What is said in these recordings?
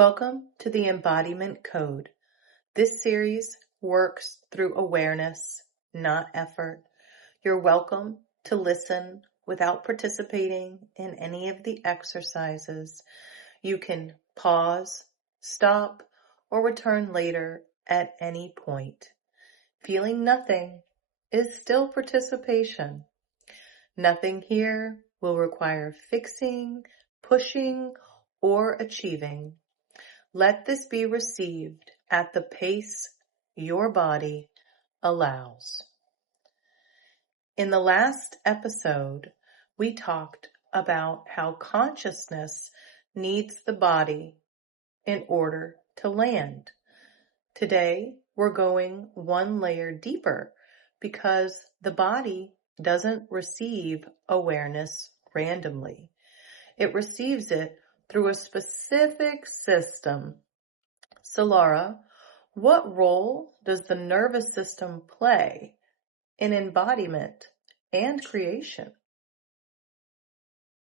Welcome to the Embodiment Code. This series works through awareness, not effort. You're welcome to listen without participating in any of the exercises. You can pause, stop, or return later at any point. Feeling nothing is still participation. Nothing here will require fixing, pushing, or achieving. Let this be received at the pace your body allows. In the last episode, we talked about how consciousness needs the body in order to land. Today, we're going one layer deeper because the body doesn't receive awareness randomly. It receives it through a specific system. So Laura, what role does the nervous system play in embodiment and creation?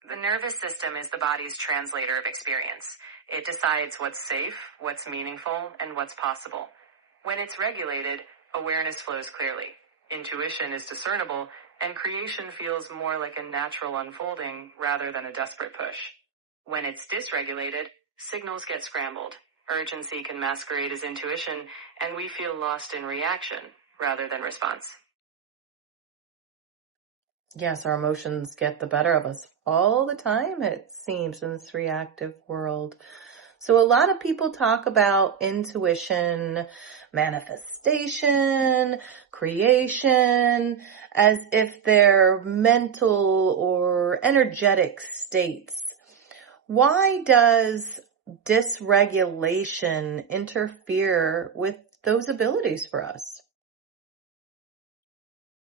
The nervous system is the body's translator of experience. It decides what's safe, what's meaningful, and what's possible. When it's regulated, awareness flows clearly. Intuition is discernible, and creation feels more like a natural unfolding rather than a desperate push. When it's dysregulated, signals get scrambled. Urgency can masquerade as intuition, and we feel lost in reaction rather than response. Yes, our emotions get the better of us all the time, it seems, in this reactive world. So a lot of people talk about intuition, manifestation, creation, as if they're mental or energetic states. Why does dysregulation interfere with those abilities for us?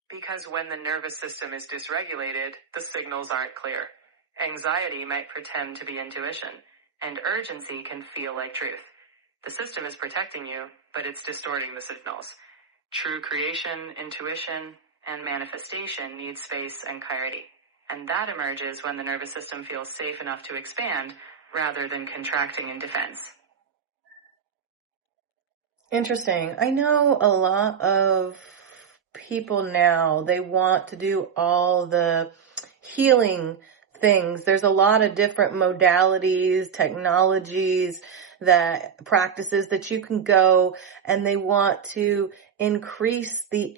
Because when the nervous system is dysregulated, the signals aren't clear. Anxiety might pretend to be intuition, and urgency can feel like truth. The system is protecting you, but it's distorting the signals. True creation, intuition, and manifestation need space and clarity. And that emerges when the nervous system feels safe enough to expand rather than contracting in defense. Interesting. I know a lot of people now, they want to do all the healing things. There's a lot of different modalities, technologies, practices that you can go, and they want to increase the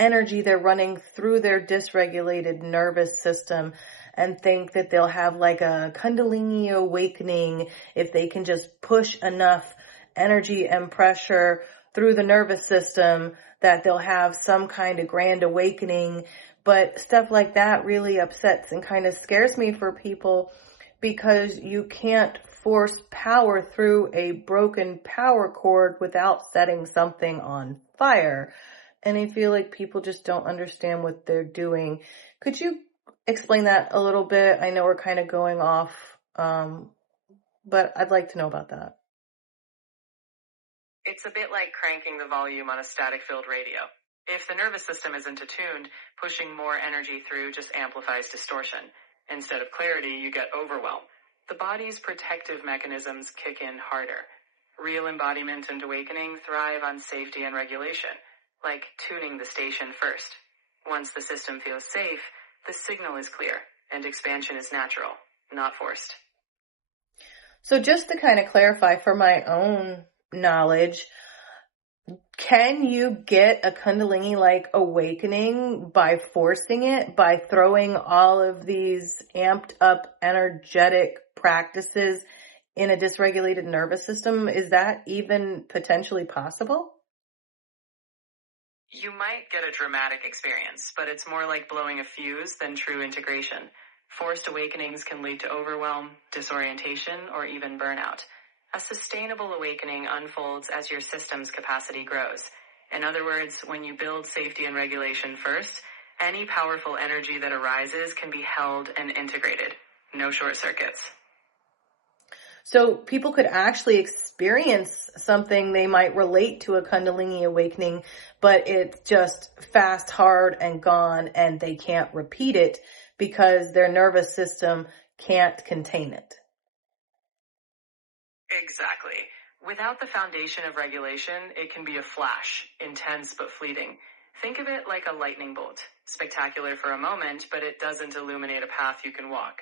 energy they're running through their dysregulated nervous system and think that they'll have like a Kundalini awakening if they can just push enough energy and pressure through the nervous system, that they'll have some kind of grand awakening. But stuff like that really upsets and kind of scares me for people, because you can't force power through a broken power cord without setting something on fire. And I feel like people just don't understand what they're doing. Could you explain that a little bit? I know we're kind of going off, but I'd like to know about that. It's a bit like cranking the volume on a static-filled radio. If the nervous system isn't attuned, pushing more energy through just amplifies distortion. Instead of clarity, you get overwhelm. The body's protective mechanisms kick in harder. Real embodiment and awakening thrive on safety and regulation, like tuning the station first. Once the system feels safe, the signal is clear, and expansion is natural, not forced. So just to kind of clarify for my own knowledge, can you get a Kundalini-like awakening by forcing it, by throwing all of these amped up energetic practices in a dysregulated nervous system? Is that even potentially possible? You might get a dramatic experience, but it's more like blowing a fuse than true integration. Forced awakenings can lead to overwhelm, disorientation, or even burnout. A sustainable awakening unfolds as your system's capacity grows. In other words, when you build safety and regulation first, any powerful energy that arises can be held and integrated. No short circuits. So people could actually experience something they might relate to a Kundalini awakening, but it's just fast, hard, and gone, and they can't repeat it because their nervous system can't contain it. Exactly. Without the foundation of regulation, it can be a flash, intense but fleeting. Think of it like a lightning bolt. Spectacular for a moment, but it doesn't illuminate a path you can walk.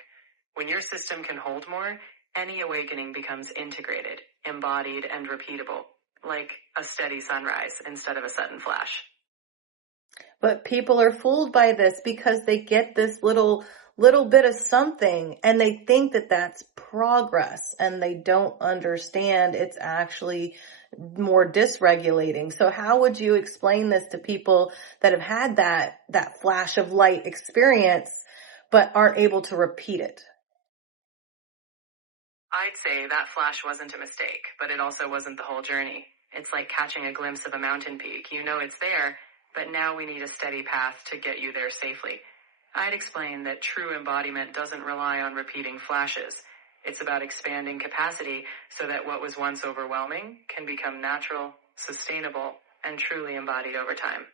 When your system can hold more, any awakening becomes integrated, embodied, and repeatable, like a steady sunrise instead of a sudden flash. But people are fooled by this because they get this little bit of something and they think that that's progress, and they don't understand it's actually more dysregulating. So how would you explain this to people that have had that flash of light experience but aren't able to repeat it? I'd say that flash wasn't a mistake, but it also wasn't the whole journey. It's like catching a glimpse of a mountain peak. You know it's there, but now we need a steady path to get you there safely. I'd explain that true embodiment doesn't rely on repeating flashes. It's about expanding capacity so that what was once overwhelming can become natural, sustainable, and truly embodied over time.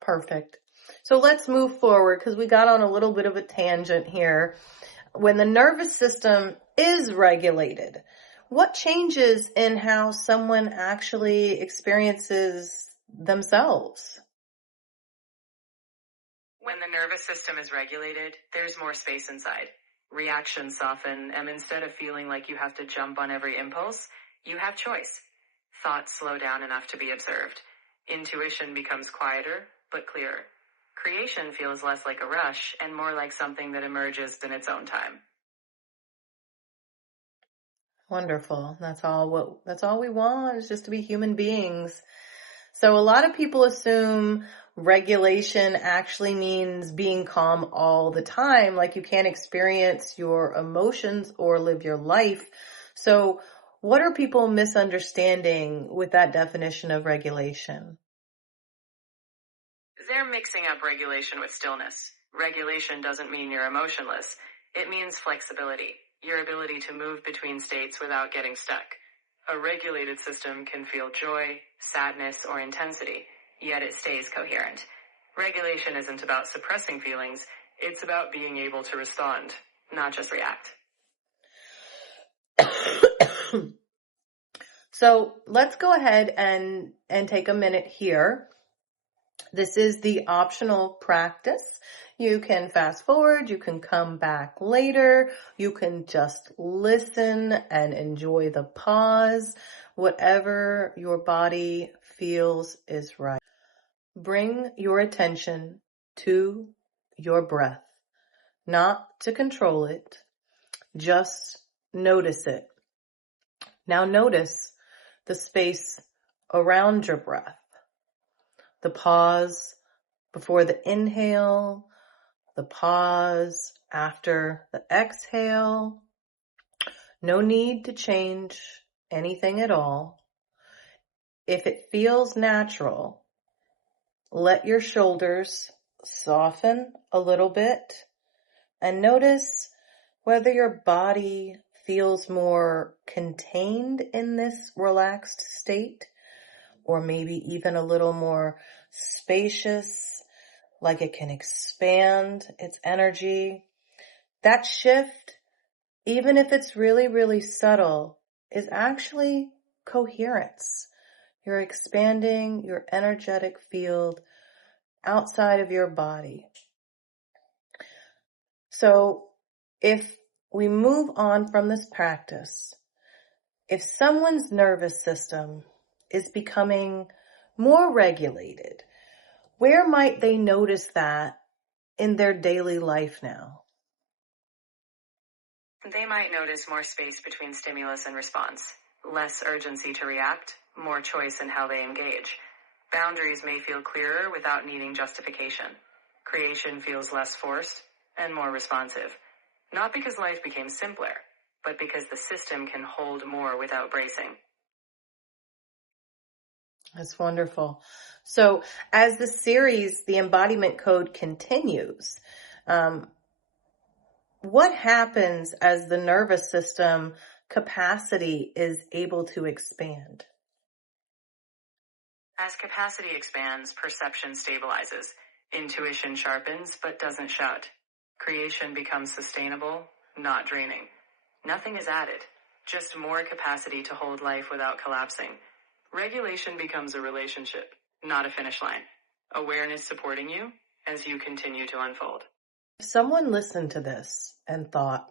Perfect. So let's move forward because we got on a little bit of a tangent here. When the nervous system is regulated, what changes in how someone actually experiences themselves? When the nervous system is regulated, there's more space inside. Reactions soften, and instead of feeling like you have to jump on every impulse, you have choice. Thoughts slow down enough to be observed. Intuition becomes quieter, but clearer. Creation feels less like a rush and more like something that emerges in its own time. Wonderful. That's all we want, is just to be human beings. So a lot of people assume regulation actually means being calm all the time, like you can't experience your emotions or live your life. So what are people misunderstanding with that definition of regulation? They're mixing up regulation with stillness. Regulation doesn't mean you're emotionless. It means flexibility, your ability to move between states without getting stuck. A regulated system can feel joy, sadness, or intensity, yet it stays coherent. Regulation isn't about suppressing feelings, it's about being able to respond, not just react. So let's go ahead and take a minute here. This is the optional practice. You can fast forward, you can come back later, you can just listen and enjoy the pause, whatever your body feels is right. Bring your attention to your breath, not to control it, just notice it. Now notice the space around your breath, the pause before the inhale, the pause after the exhale. No need to change anything at all. If it feels natural, let your shoulders soften a little bit and notice whether your body feels more contained in this relaxed state, or maybe even a little more spacious, like it can expand its energy. That shift, even if it's really, really subtle, is actually coherence. You're expanding your energetic field outside of your body. So if we move on from this practice, if someone's nervous system is becoming more regulated, where might they notice that in their daily life now? They might notice more space between stimulus and response, less urgency to react, more choice in how they engage. Boundaries may feel clearer without needing justification. Creation feels less forced and more responsive. Not because life became simpler, but because the system can hold more without bracing. That's wonderful. So as the series, the embodiment code continues, what happens as the nervous system capacity is able to expand? As capacity expands, perception stabilizes. Intuition sharpens, but doesn't shout. Creation becomes sustainable, not draining. Nothing is added, just more capacity to hold life without collapsing. Regulation becomes a relationship, not a finish line. Awareness supporting you as you continue to unfold. If someone listened to this and thought,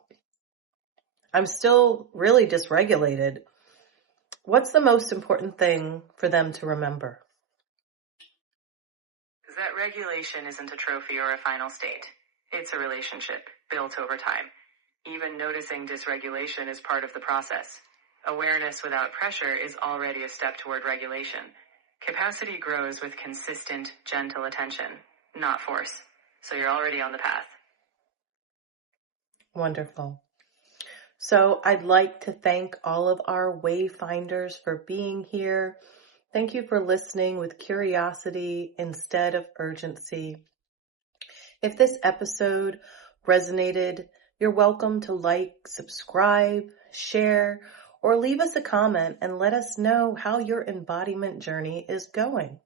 I'm still really dysregulated, what's the most important thing for them to remember? That regulation isn't a trophy or a final state. It's a relationship built over time. Even noticing dysregulation is part of the process. Awareness without pressure is already a step toward regulation. Capacity grows with consistent, gentle attention, not force. So you're already on the path. Wonderful. So I'd like to thank all of our wayfinders for being here. Thank you for listening with curiosity instead of urgency. If this episode resonated, you're welcome to like, subscribe, share, or leave us a comment and let us know how your embodiment journey is going.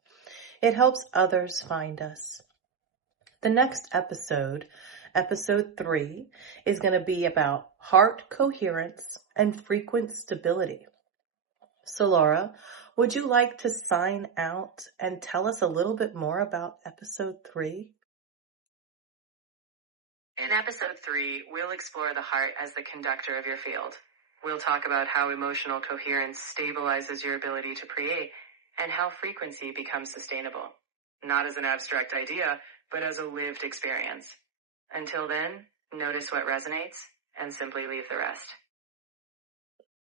It helps others find us. The next episode, episode 3, is going to be about heart coherence and frequency stability. So Laura, would you like to sign out and tell us a little bit more about episode 3? In episode 3, we'll explore the heart as the conductor of your field. We'll talk about how emotional coherence stabilizes your ability to create and how frequency becomes sustainable. Not as an abstract idea, but as a lived experience. Until then, notice what resonates and simply leave the rest.